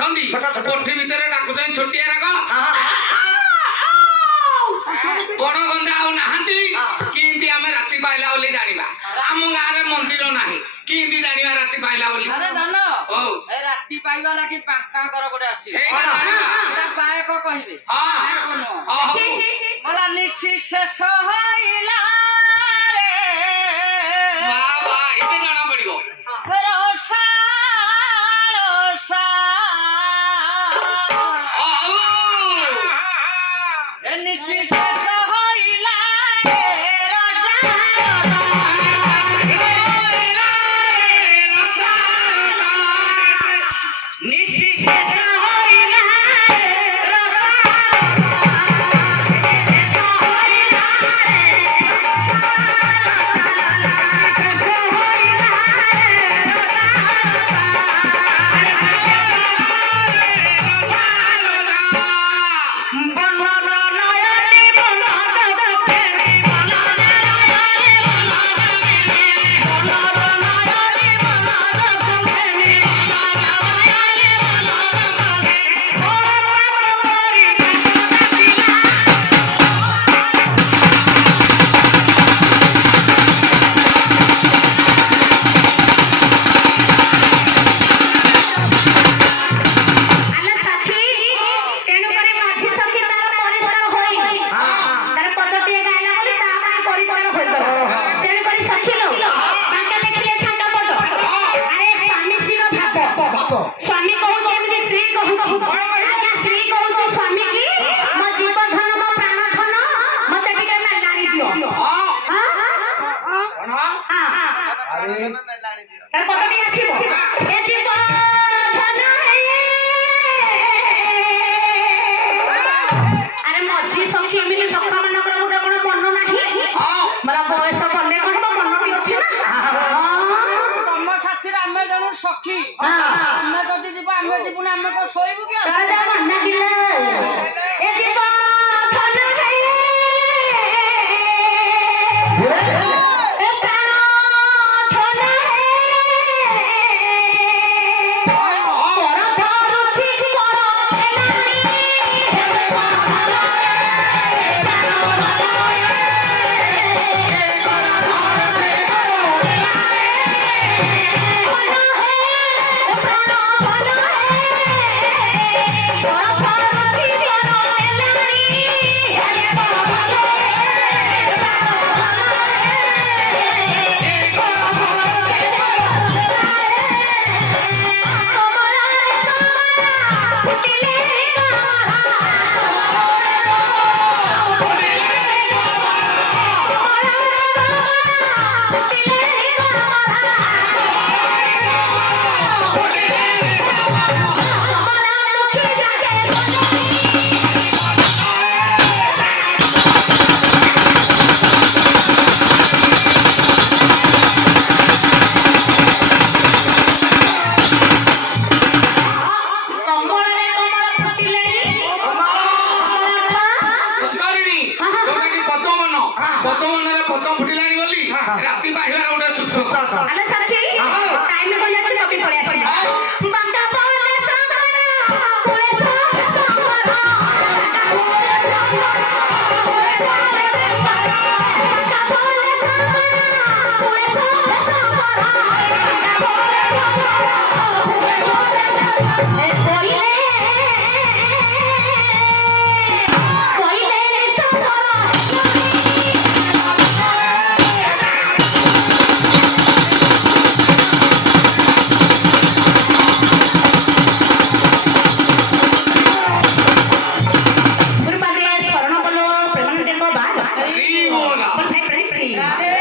ଅଛନ୍ତି କୋଠି ଭିତରେ ଡାକୁଛନ୍ତି ଛୋଟିଆ ରାଗ ବଡ ଗନ୍ଧା ଆଉ ନାହାନ୍ତି କେମିତି ଆମେ ରାତି ପାଇଲା ବୋଲି ଜାଣିବା ଆମ ଗାଁରେ ମନ୍ଦିର ନାହିଁ କେମିତି ଜାଣିବା ରାତି ପାଇଲା ବୋଲି ହଉ ରାତି ପାଇବା ଲାଗି ପାଙ୍କାଙ୍କର ଗୋଟେ ଆସିବ ବାୟକ କହିବେ मला निश्चित ସହଇଲା ରେ ବାବା ଏତେ ଜଣା ପଡିବ ରସା ରସା ନିଶ୍ଚିତ ସହଇଲା ରେ ରସା ନିଶ୍ଚିତ ସହଇଲା स्वामी कहू स्त्री कहू स्त्री कहू स्वामी की मो जीवधन मो प्राणधन मत टिके मेलाणी दियो तार पदटी आसीबो ए जीवधन अरे मझी सखी मिली सखा मानकर गोटे कोन मन नाही मला बयस कले कोन मनटी अछि ना आमे जणु सखी आमे जदि जीव आमे जीवन आमे को सोइबु कि राजा मन्ना दिले ए जीव धन है ए प्राण धन है पर धरुछि पर राती बाहिर गोटे सुख अरे सखी टाइम को जाச்சு कभी पळे आसी बांटा पावले संगरा पुले संगरा राधे